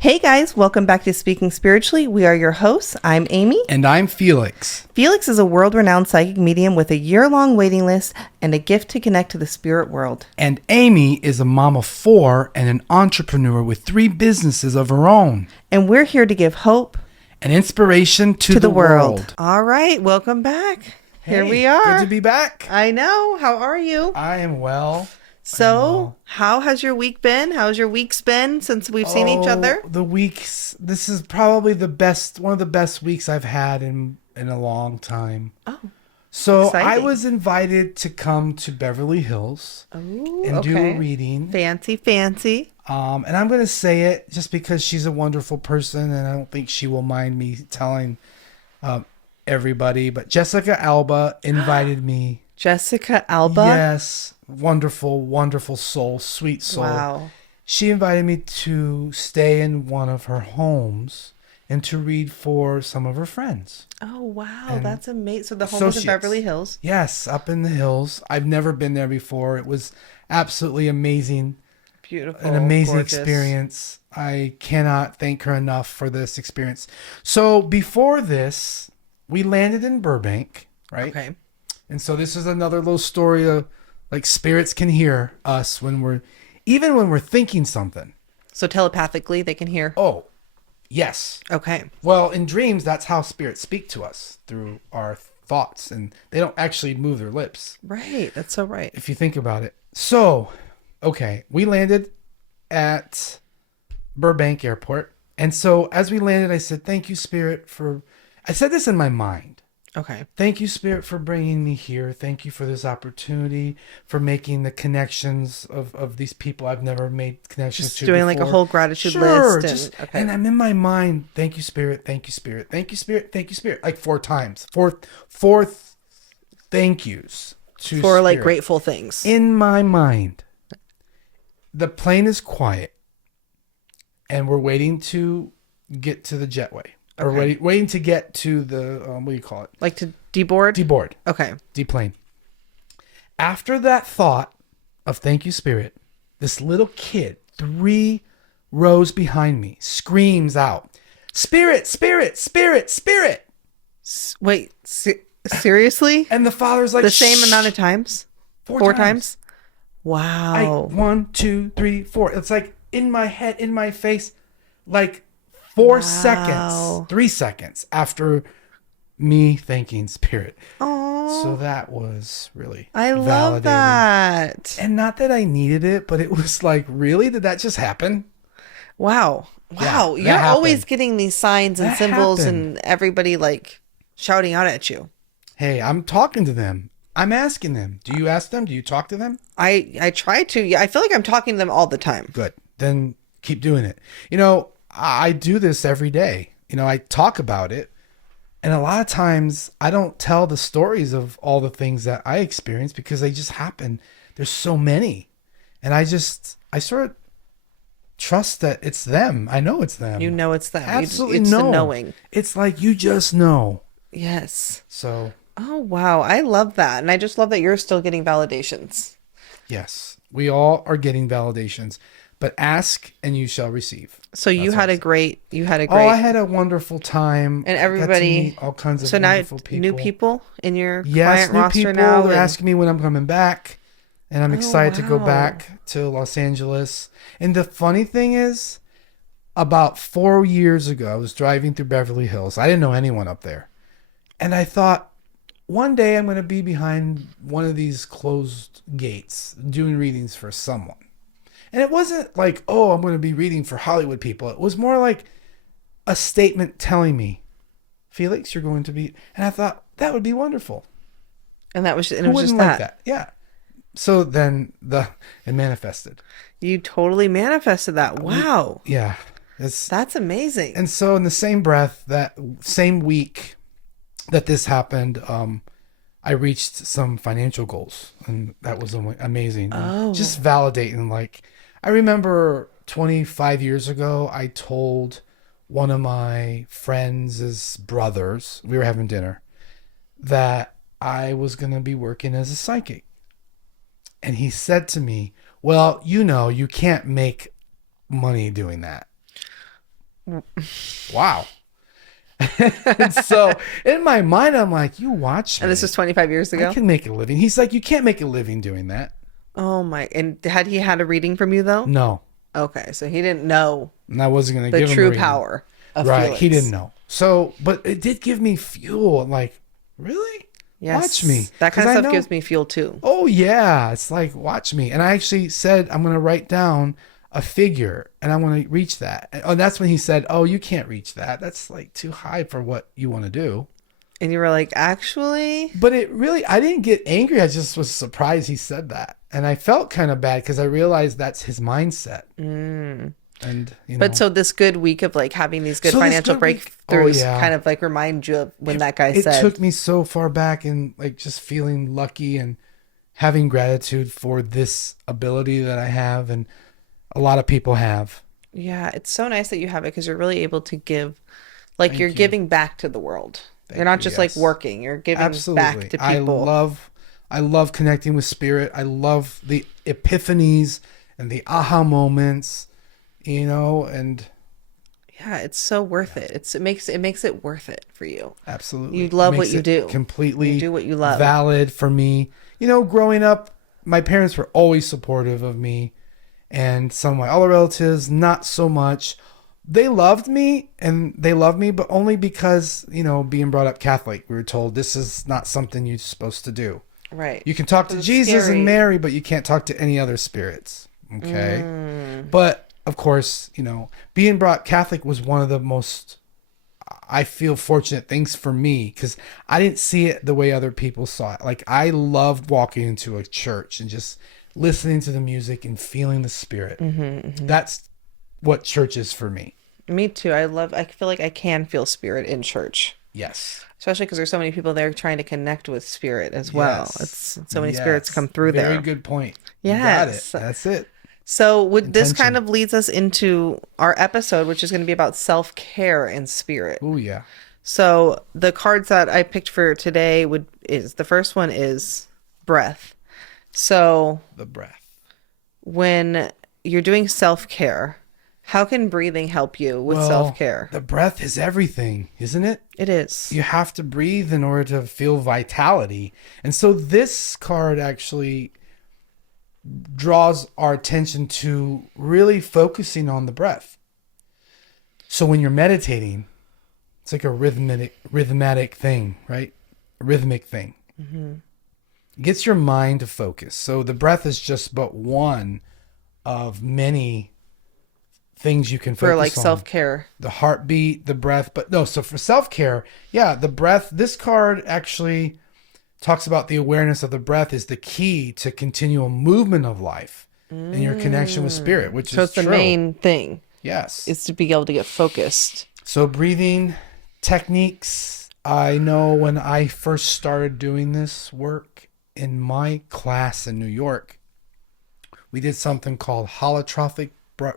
Hey guys, welcome back to Speaking Spiritually. We are your hosts. I'm Amy. And I'm Felix. Felix is a world-renowned psychic medium with a year-long waiting list and a gift to connect to the spirit world. And Amy is a mom of 4 and an entrepreneur with 3 businesses of her own. And we're here to give hope and inspiration to the world. All right, welcome back. Here we are. Good to be back. I know. How are you? I am well. So, how has your week been? How's your week's been since we've seen each other? The weeks. This is probably one of the best weeks I've had in a long time. Oh. So exciting. I was invited to come to Beverly Hills and do a reading. Fancy. And I'm going to say it just because she's a wonderful person and I don't think she will mind me telling everybody. But Jessica Alba invited me. Jessica Alba? Yes. Wonderful soul, sweet soul. Wow. She invited me to stay in one of her homes and to read for some of her friends. Oh, wow. And that's amazing. So the home was in Beverly Hills? Yes, up in the hills. I've never been there before. It was absolutely amazing. Beautiful. An amazing gorgeous experience. I cannot thank her enough for this experience. So before this, we landed in Burbank, right? Okay. And so this is another little story of like spirits can hear us when we're thinking something. So telepathically they can hear? Oh, yes. Okay. Well, in dreams, that's how spirits speak to us, through our thoughts. And they don't actually move their lips. Right. That's so right. If you think about it. So, okay. We landed at Burbank Airport. And so as we landed, I said, thank you, Spirit, I said this in my mind. Okay. Thank you, Spirit, for bringing me here. Thank you for this opportunity, for making the connections of these people I've never made connections Just to doing before. Like a whole gratitude Sure, list. And I'm in my mind, thank you, Spirit, thank you, Spirit, thank you, Spirit, thank you, Spirit, like 4 times. Four thank yous to for like Spirit. grateful things. In my mind, the plane is quiet, and we're waiting to get to the jetway. Or waiting to get to the, what do you call it? Like to deboard? Deboard. Okay. Deplane. After that thought of thank you, Spirit, this little kid, 3 rows behind me, screams out, Spirit, Spirit, Spirit, Spirit. Wait, seriously? And the father's like, the same amount of times? 4 times. Wow. 1, 2, 3, 4. It's like in my head, in my face, like 4 seconds, 3 seconds after me thanking Spirit. Oh, so that was really I love that. And not that I needed it, but it was like, really? Did that just happen? Wow. Yeah, You're happened. always getting these signs and that symbols happened. and everybody like shouting out at you. Hey, I'm talking to them. I'm asking them. Do you ask them? Do you talk to them? I try to. Yeah, I feel like I'm talking to them all the time. Good. Then keep doing it. I do this every day. I talk about it. And a lot of times I don't tell the stories of all the things that I experience because they just happen. There's so many. And I sort of trust that it's them. I know it's them. You know it's them. Absolutely it's know. the knowing. It's like you just know. Yes. So. Oh, wow. I love that. And I just love that you're still getting validations. Yes. We all are getting validations. But ask and you shall receive. So you had a great. Oh, I had a wonderful time. And everybody, all kinds of So wonderful now people. new people in your yes, client new roster people. now. They're asking me when I'm coming back, and I'm excited to go wow. back to Los Angeles. And the funny thing is, about 4 years ago, I was driving through Beverly Hills. I didn't know anyone up there, and I thought, one day I'm going to be behind one of these closed gates doing readings for someone. And it wasn't like, oh, I'm going to be reading for Hollywood people. It was more like a statement telling me, Felix, you're going to be... And I thought, that would be wonderful. And it was Who just like that. Yeah. So then it manifested. You totally manifested that. Wow. Yeah. That's amazing. And so in the same breath, that same week that this happened, I reached some financial goals, and that was amazing. Oh. Just validating. Like, I remember 25 years ago, I told one of my friends' brothers, we were having dinner, that I was going to be working as a psychic. And he said to me, well, you can't make money doing that. Wow. And so in my mind, I'm like, you watch me. And this is 25 years ago? I can make a living. He's like, you can't make a living doing that. Oh my. And had he had a reading from you though? No. Okay. So he didn't know And I wasn't going to the give him a true reading. power of Right. Felix. He didn't know. So, but it did give me fuel. I'm like, really? Yes. Watch me. That kind of 'Cause I stuff know- gives me fuel too. Oh, yeah. It's like, watch me. And I actually said, I'm going to write down a figure and I want to reach that. And that's when he said, oh, you can't reach that. That's like too high for what you want to do. And you were like, actually? But it really, I didn't get angry. I just was surprised he said that. And I felt kind of bad because I realized that's his mindset. And, you know. But so this good week of like having these good So this financial good week- breakthroughs oh, yeah. kind of like remind you of when that guy It said, took me so far back and like just feeling lucky and having gratitude for this ability that I have and a lot of people have. yeah, it's so nice that you have it because you're really able to give, like Thank you're you. giving back to the world. You're not you, just yes. like working, you're giving Absolutely. back to people. I love connecting with spirit. I love the epiphanies and the aha moments, you know, and Yeah, it's so worth it. It makes it worth it for you. absolutely. You love It what makes you it do. Completely You do what you love. valid for me. You know, growing up, my parents were always supportive of me. And some of my other relatives, not so much. They loved me and they love me, but only because, you know, being brought up Catholic, we were told this is not something you're supposed to do. Right. You can talk to It's Jesus scary. and Mary, but you can't talk to any other spirits. Okay. But of course, you know, being brought Catholic was one of the most, I feel, fortunate things for me because I didn't see it the way other people saw it. Like I loved walking into a church and just listening to the music and feeling the spirit. That's what church is for me. Me too. I feel like I can feel spirit in church. Yes. Especially because there's so many people there trying to connect with spirit as well. Yes. It's so many Yes. spirits come through Very there. good point. You got it. Yes. That's it. So this Intention. kind of leads us into our episode, which is going to be about self-care and spirit. Oh yeah. So the cards that I picked for today is the first one is breath. So The breath. when you're doing self-care, how can breathing help you with Well, self-care? The breath is everything, isn't it? It is. You have to breathe in order to feel vitality. And so this card actually draws our attention to really focusing on the breath. So when you're meditating, it's like a rhythmatic thing, right? A rhythmic thing. It gets your mind to focus. So the breath is just but one of many things you can focus For like on. self-care. The heartbeat, the breath, but no, so for self-care, yeah, the breath, this card actually talks about the awareness of the breath is the key to continual movement of life and your connection with spirit, which So is it's the true. main thing Yes. is to be able to get focused. So breathing techniques, I know when I first started doing this work in my class in New York, we did something called holotropic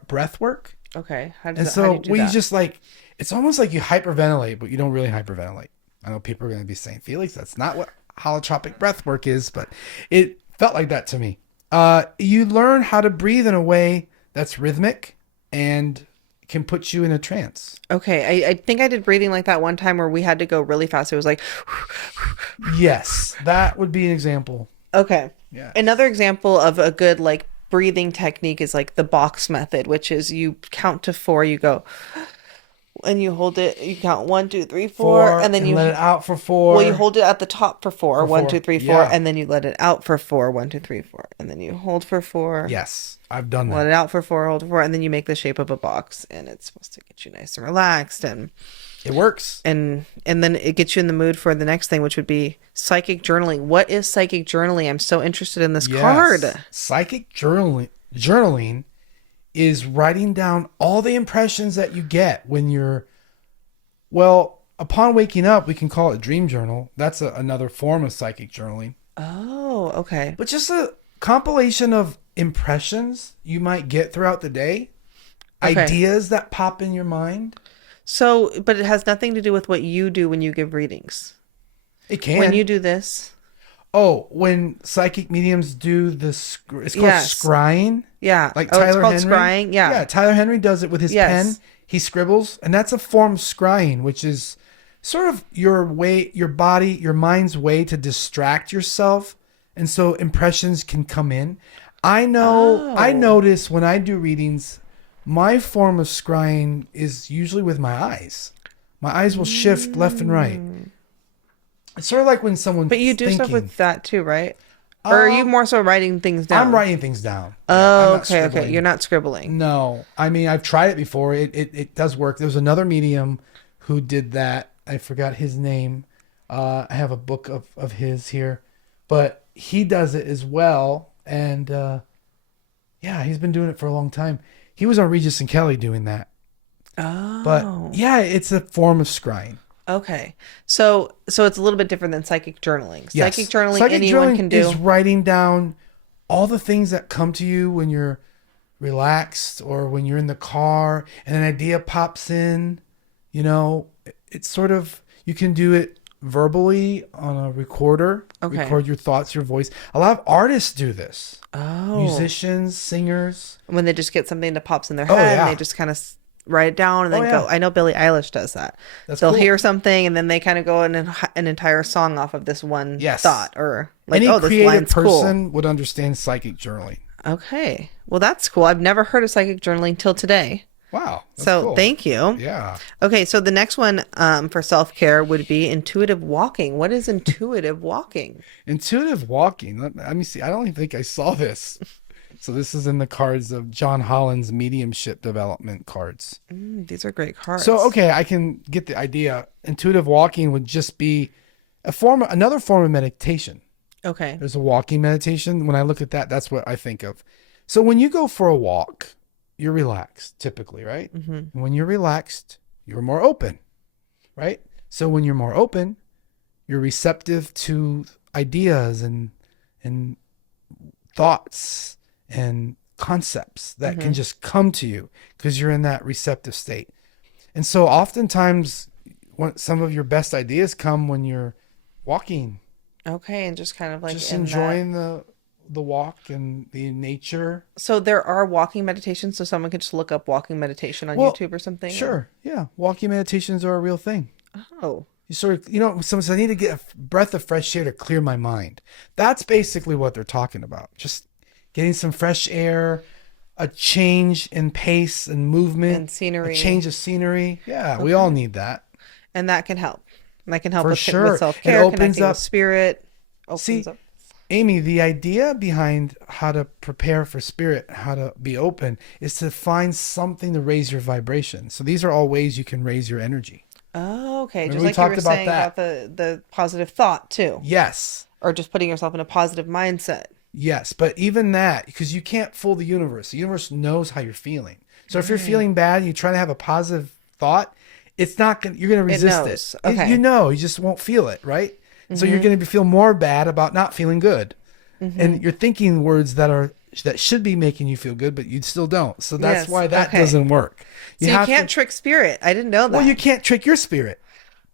breath work. Okay. How And do so you do we that? just like, it's almost like you hyperventilate, but you don't really hyperventilate. I know people are going to be saying, Felix, that's not what holotropic breath work is, but it felt like that to me. You learn how to breathe in a way that's rhythmic and can put you in a trance. Okay. I think I did breathing like that one time where we had to go really fast. It was like, Yes, that would be an example. okay. Yeah. Another example of a good like breathing technique is like the box method, which is you count to 4, you go, and you hold it, you count 1, 2, 3, 4, and then you let it out for 4. well, you hold it at the top for 4, 1, 2, 3, 4, Yeah. and then you let it out for 4, 1, 2, 3, 4, and then you hold for 4. Yes, I've done Let that. it out for 4, hold for 4, and then you make the shape of a box, and it's supposed to get you nice and relaxed, and It works. then it gets you in the mood for the next thing, which would be psychic journaling. What is psychic journaling? I'm so interested in this card. Psychic journaling is writing down all the impressions that you get when you're, well, upon waking up, we can call it dream journal. That's another form of psychic journaling. Oh, okay. But just a compilation of impressions you might get throughout the day, Okay. ideas that pop in your mind. So, but it has nothing to do with what you do when you give readings. It can. When you do this, Oh, when psychic mediums do it's called Yes. scrying. Yeah. Like Oh, it's Tyler called Henry. scrying. Yeah. Yeah, Tyler Henry does it with his pen. Yes. He scribbles, and that's a form of scrying, which is sort of your body, your mind's way to distract yourself, and so impressions can come in. I Oh. notice when I do readings, my form of scrying is usually with my eyes. My eyes will shift left and right. It's sort of like when someone's But you do stuff thinking. with that too, right? Or are you more so writing things down? I'm writing things down. Yeah, I'm Oh, not okay, okay. scribbling. You're not scribbling. No, I mean I've tried it before. It does work. There was another medium who did that. I forgot his name. I have a book of his here, but he does it as well. And yeah, he's been doing it for a long time. He was on Regis and Kelly doing that. Oh. But yeah, it's a form of scrying. Okay. So it's a little bit different than psychic journaling. Yes. Psychic journaling Psychic anyone journaling can do. is writing down all the things that come to you when you're relaxed or when you're in the car and an idea pops in. You know, it's sort of, you can do it verbally on a recorder. Okay. Record your thoughts, your voice. A lot of artists do this. Oh. Musicians, singers. When they just get something that pops in their Oh, head yeah. and they just kind of write it down and then yeah. go. I know Billie Eilish does that. That's They'll cool. hear something and then they kind of go in an entire song off of this one Yes. thought, or like, Any oh, this creative line's cool. person would understand psychic journaling. Okay. Well, that's cool. I've never heard of psychic journaling till today. Wow. That's So cool. thank you. Yeah. Okay, so the next one for self-care would be intuitive walking. What is intuitive walking? Intuitive walking. Let me see. I don't even think I saw this. So this is in the cards of John Holland's mediumship development cards. These are great cards. So, okay, I can get the idea. Intuitive walking would just be another form of meditation. Okay. There's a walking meditation. When I look at that, that's what I think of. So when you go for a walk, you're relaxed typically, right? Mm-hmm. And when you're relaxed, you're more open, right? So when you're more open, you're receptive to ideas and thoughts and concepts that can just come to you because you're in that receptive state. And so oftentimes some of your best ideas come when you're walking, Okay, and just kind of like just in enjoying the walk and the nature. So there are walking meditations, so someone could just look up walking meditation on Well, YouTube or something? Sure. Yeah. Walking meditations are a real thing. Oh. You sort of, someone says, I need to get a breath of fresh air to clear my mind. That's basically what they're talking about. Just getting some fresh air, a change in pace and movement. And scenery. A change of scenery. Yeah, we all need that. And that can help. And that can help For with, sure. with self-care, It opens connecting up- with spirit. Opens See, up. Amy, the idea behind how to prepare for spirit, how to be open, is to find something to raise your vibration. So these are all ways you can raise your energy. Oh, okay. Remember Just we like you talked were about saying that. about the positive thought too. Yes. Or just putting yourself in a positive mindset. Yes, but even that, because you can't fool the universe. The universe knows how you're feeling. So if you're feeling bad and you try to have a positive thought, it's not going. You're going to resist knows. it. Okay. You just won't feel it, right? So you're going to feel more bad about not feeling good, and you're thinking words that should be making you feel good, but you still don't. So that's Yes, why that okay. doesn't work. So you have can't trick spirit. I didn't know that. Well, you can't trick your spirit.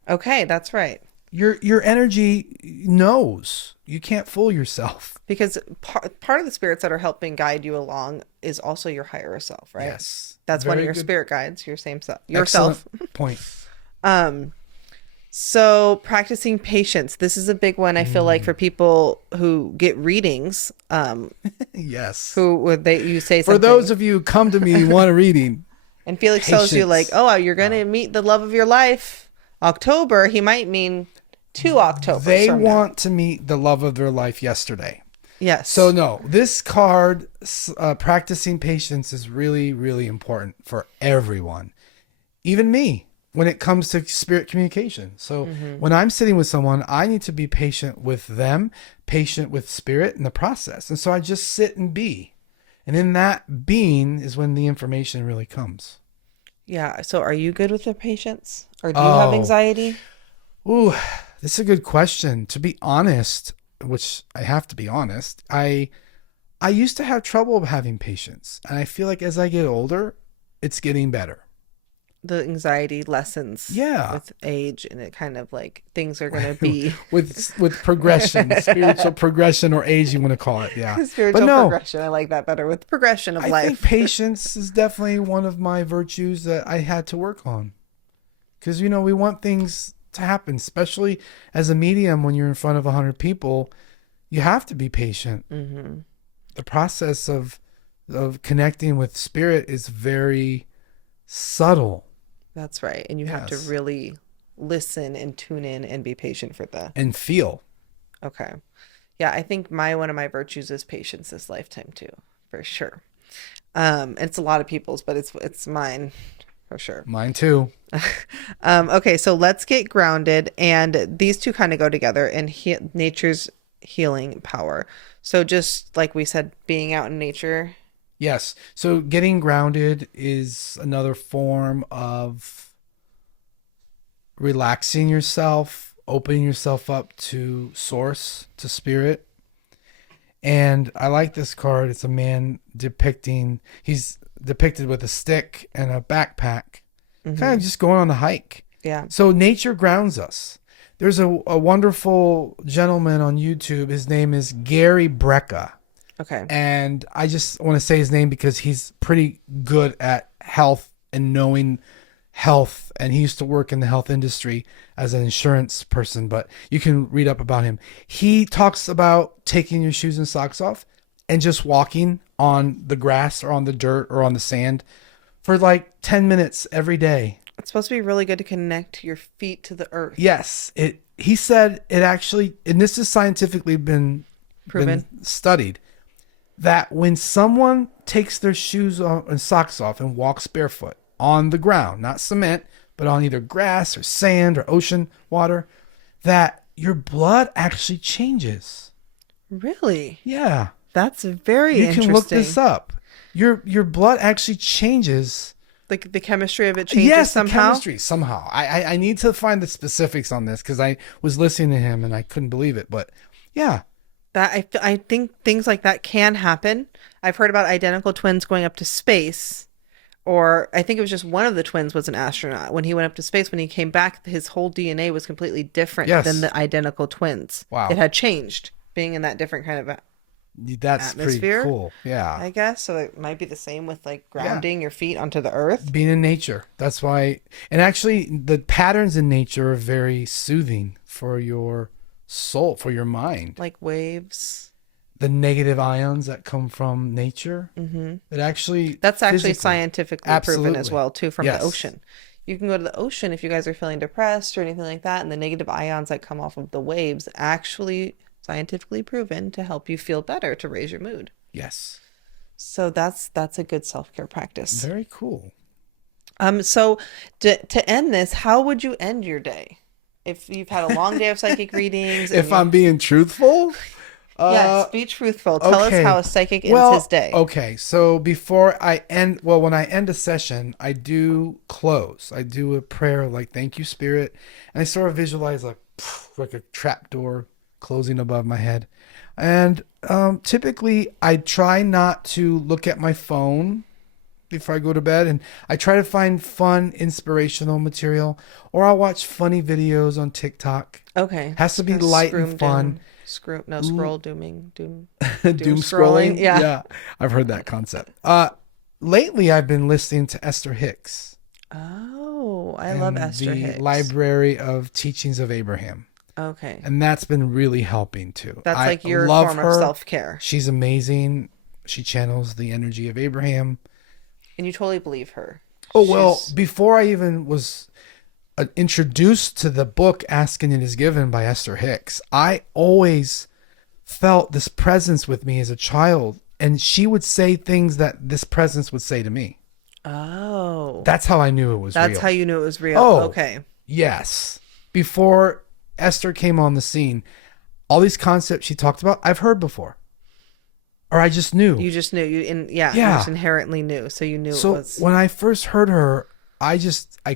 Okay, that's right. Your energy knows. You can't fool yourself. Because part of the spirits that are helping guide you along is also your higher self, right? Yes, That's one of very your good. spirit guides, your same self, Excellent yourself. point. So practicing patience. This is a big one. I feel like for people who get readings, Yes. you say something. For those of you who come to me, you want a reading. And Felix tells you like, Patience. oh, you're going to meet the love of your life. October, he might mean 2 October. They want to meet the love of their life yesterday. Yes. So no, this card, practicing patience, is really, really important for everyone. Even me, when it comes to spirit communication. So when I'm sitting with someone, I need to be patient with them, patient with spirit in the process. And so I just sit and be. And in that being is when the information really comes. Yeah. So are you good with the patience? Or do you have anxiety? Ooh, this is a good question. To be honest, which I have to be honest, I used to have trouble having patience. And I feel like as I get older, it's getting better. the anxiety lessens Yeah. with age, and it kind of like things are going to be with progression, spiritual progression, or age, you want to call it. Yeah. But spiritual no, progression. I like that better, with progression of I think life. patience is definitely one of my virtues that I had to work on. Because, we want things to happen, especially as a medium. When you're in front of 100 people, you have to be patient. Mm-hmm. The process of connecting with spirit is very subtle. That's right. And you have to Yes. really listen and tune in and be patient for the. And feel. Okay. Yeah, I think one of my virtues is patience this lifetime too, for sure. It's a lot of people's, but it's mine for sure. Mine too. Okay, so let's get grounded, and these two kind of go together in nature's healing power. So just like we said, being out in nature. Yes. So getting grounded is another form of relaxing yourself, opening yourself up to source, to spirit. And I like this card. It's a man he's depicted with a stick and a backpack, kind of just going on a hike. Yeah. So nature grounds us. There's a wonderful gentleman on YouTube. His name is Gary Brecka. Okay. And I just want to say his name because he's pretty good at health and knowing health. And he used to work in the health industry as an insurance person, but you can read up about him. He talks about taking your shoes and socks off and just walking on the grass or on the dirt or on the sand for like 10 minutes every day. It's supposed to be really good to connect your feet to the earth. Yes. He said it actually, and this is scientifically been Proven. Studied, that when someone takes their shoes and socks off and walks barefoot on the ground, not cement, but on either grass or sand or ocean water, that your blood actually changes. Really? Yeah. That's very interesting. You can look this up. Your blood actually changes. Like the chemistry of it changes somehow? Yes, the chemistry somehow. I need to find the specifics on this because I was listening to him and I couldn't believe it. But yeah. That I think things like that can happen. I've heard about identical twins going up to space, or I think it was just one of the twins was an astronaut. When he went up to space, when he came back, his whole DNA was completely different than the identical twins. Wow. It had changed being in that different kind of that's atmosphere, pretty cool. Yeah. I guess. So it might be the same with like grounding your feet onto the earth. Being in nature. That's why. And actually, the patterns in nature are very soothing for your soul, for your mind. Like waves. The negative ions that come from nature. Mm-hmm. That's actually scientifically proven as well, too, from Yes. the ocean. You can go to the ocean if you guys are feeling depressed or anything like that, and the negative ions that come off of the waves actually scientifically proven to help you feel better, to raise your mood. Yes. So that's a good self-care practice. Very cool. So to end this, how would you end your day? If you've had a long day of psychic readings. If I'm being truthful? Yes, be truthful. Tell us how a psychic ends his day. Okay, so before I end, when I end a session, I do close. I do a prayer like, thank you, Spirit. And I sort of visualize like a trap door closing above my head. And typically, I try not to look at my phone before I go to bed. And I try to find fun, inspirational material. Or I'll watch funny videos on TikTok. Okay. Has to be light and fun. Scroll doom Doom scrolling. Yeah. I've heard that concept. Lately I've been listening to Esther Hicks. Oh, I love Esther Hicks. The Library of Teachings of Abraham. Okay. And that's been really helping too. That's like your form of self-care. She's amazing. She channels the energy of Abraham. And you totally believe her. Oh, well, before I even was introduced to the book Asking It Is Given by Esther Hicks, I always felt this presence with me as a child, and she would say things that this presence would say to me. Oh. That's how I knew it was real. That's how you knew it was real. Oh, okay. Yes. Before Esther came on the scene, all these concepts she talked about, I've heard before. Or I just knew. You just knew. You just inherently knew. So you knew it was. So when I first heard her, I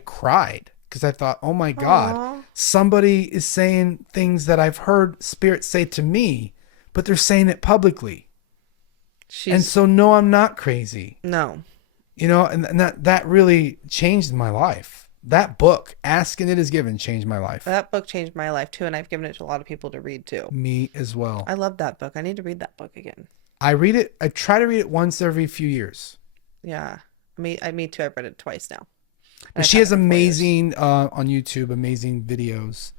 cried. Because I thought, oh my God, Aww. somebody is saying things that I've heard spirits say to me, but they're saying it publicly. And so, no, I'm not crazy. No. You know, and that really changed my life. That book, Ask and It Is Given, changed my life. That book changed my life too, and I've given it to a lot of people to read too. Me as well. I love that book. I need to read that book again. I read it. I try to read it once every few years. Yeah. Me too. I've read it twice now. And But I've she had has it for 4 years. amazing on YouTube, amazing videos.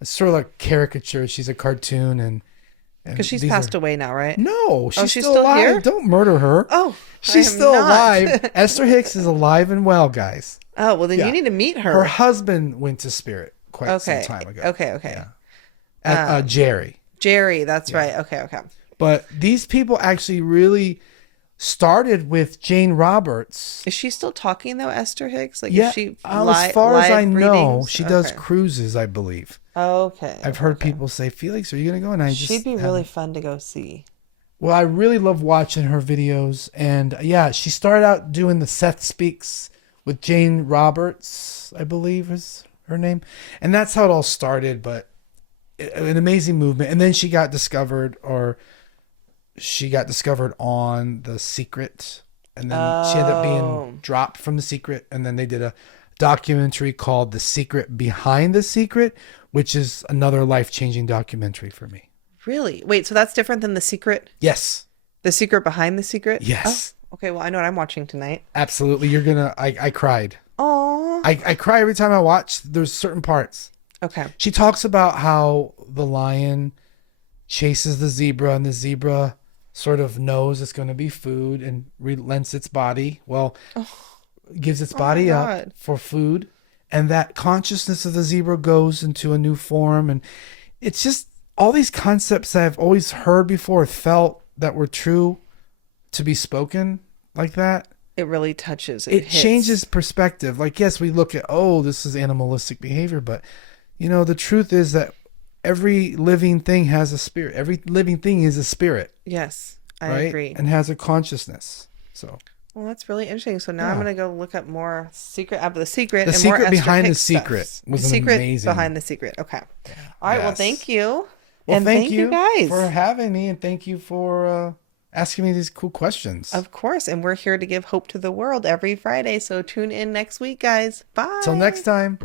It's sort of like caricature. She's a cartoon, and Because she's these passed are away now, right? no, she's she's still still alive. here? Don't murder her. Oh, I She's am still not. alive. Esther Hicks is alive and well, guys. Oh, well, then Yeah. you need to meet her. Her husband went to spirit quite some Okay. time ago. Okay. Yeah. Jerry. Jerry, that's right. Okay. But these people actually really started with Jane Roberts. Is she still talking though, Esther Hicks? Like, Yeah, is she as far as I live know, readings? she does Okay. cruises, I believe. Okay. I've heard people say, Felix, are you going to go? And I just She'd be haven't. really fun to go see. Well, I really love watching her videos. And yeah, she started out doing the Seth Speaks with Jane Roberts, I believe is her name. And that's how it all started. But an amazing movement. And then she got discovered on The Secret. And then she ended up being dropped from The Secret. And then they did a documentary called The Secret Behind the Secret, which is another life-changing documentary for me. Really? Wait, so that's different than The Secret? Yes. The Secret Behind the Secret? Yes. Oh, okay, well, I know what I'm watching tonight. Absolutely. I cried. Oh. I cry every time I watch. There's certain parts. Okay. She talks about how the lion chases the zebra and the zebra sort of knows it's going to be food and relents its body. Well, gives its body up for food. And that consciousness of the zebra goes into a new form. And it's just all these concepts that I've always heard before, felt that were true to be spoken like that. It really touches. It hits. changes perspective. Like, yes, we look at, oh, this is animalistic behavior. But, you know, the truth is that every living thing has a spirit. Every living thing is a spirit. Yes, I right? agree. And has a consciousness. So. Well, that's really interesting. So now Yeah. I'm going to go look up more Secret of the Secret. The and more Secret Esther Behind the Hicks Secret stuff. was The Secret amazing. Behind the Secret. Okay. All right. Well, Yes. thank you. Well, and thank you guys for having me, and thank you for asking me these cool questions. Of course. And we're here to give hope to the world every Friday. So tune in next week, guys. Bye. Till next time.